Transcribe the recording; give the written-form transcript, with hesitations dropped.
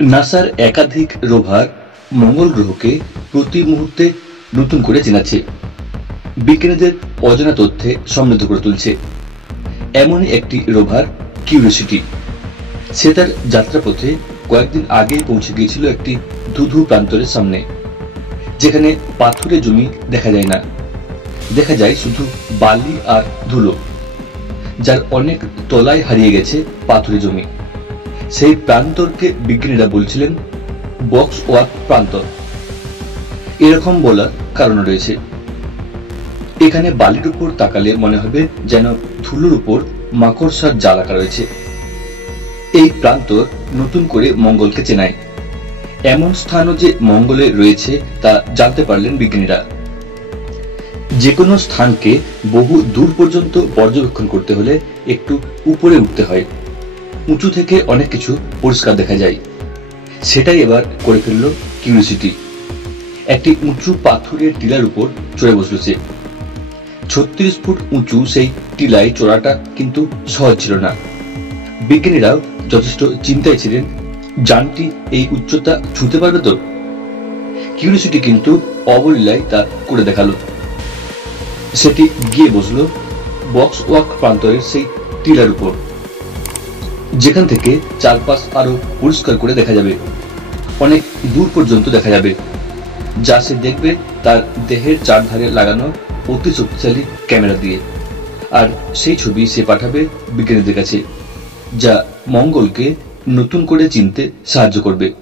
নাসার একাধিক রোভার মঙ্গল গ্রহকে প্রতি মুহূর্তে নতুন করে চেনাচ্ছে, বিজ্ঞানীদের অজানা তথ্যে সমৃদ্ধ করে তুলছে। এমনই একটি রোভার কিউরিওসিটি। সে তার যাত্রাপথে কয়েকদিন আগেই পৌঁছে গিয়েছিল একটি ধুধু প্রান্তরের সামনে, যেখানে পাথুরে জমি দেখা যায় না, দেখা যায় শুধু বালি আর ধুলো, যার অনেক তলায় হারিয়ে গেছে পাথুরে জমি। সেই প্রান্তরকে বিজ্ঞানীরা বলছিলেন বক্স ওয়াক প্রান্তর। এরকম বলার কারণ রয়েছে। এখানে বালির উপর তাকালে মনে হবে যেন ধুলোর উপর মাকড়সার জাল আঁকা রয়েছে। এই প্রান্তর নতুন করে মঙ্গলকে চেনায়। এমন স্থানও যে মঙ্গলে রয়েছে তা জানতে পারলেন বিজ্ঞানীরা। যে কোনো স্থানকে বহু দূর পর্যন্ত পর্যবেক্ষণ করতে হলে একটু উপরে উঠতে হয়। উঁচু থেকে অনেক কিছু পরিষ্কার দেখা যায়। সেটাই এবার করে ফেলল কিউরিওসিটি। একটি উঁচু পাথরের টিলার উপর চড়ে বসল সে। 36 ফুট উঁচু সেই টিলায় চড়াটা কিন্তু সহজ ছিল না। বিজ্ঞানীরাও যথেষ্ট চিন্তায় ছিলেন, যানটি এই উচ্চতা ছুঁতে পারবে তো? কিউরিওসিটি কিন্তু অবলীলায় তা করে দেখালো। সেটি গিয়ে বসলো বক্স ওয়াক প্রান্তরের সেই টিলার উপর, যেখান থেকে চারপাশ আরো পরিষ্কার করে দেখা যাবে, অনেক দূর পর্যন্ত দেখা যাবে। যা সে দেখবে তার দেহের চারধারে লাগানো অতি শক্তিশালী ক্যামেরা দিয়ে। আর সেই ছবি সে পাঠাবে বিজ্ঞানীদের কাছে, যা মঙ্গলকে নতুন করে চিনতে সাহায্য করবে।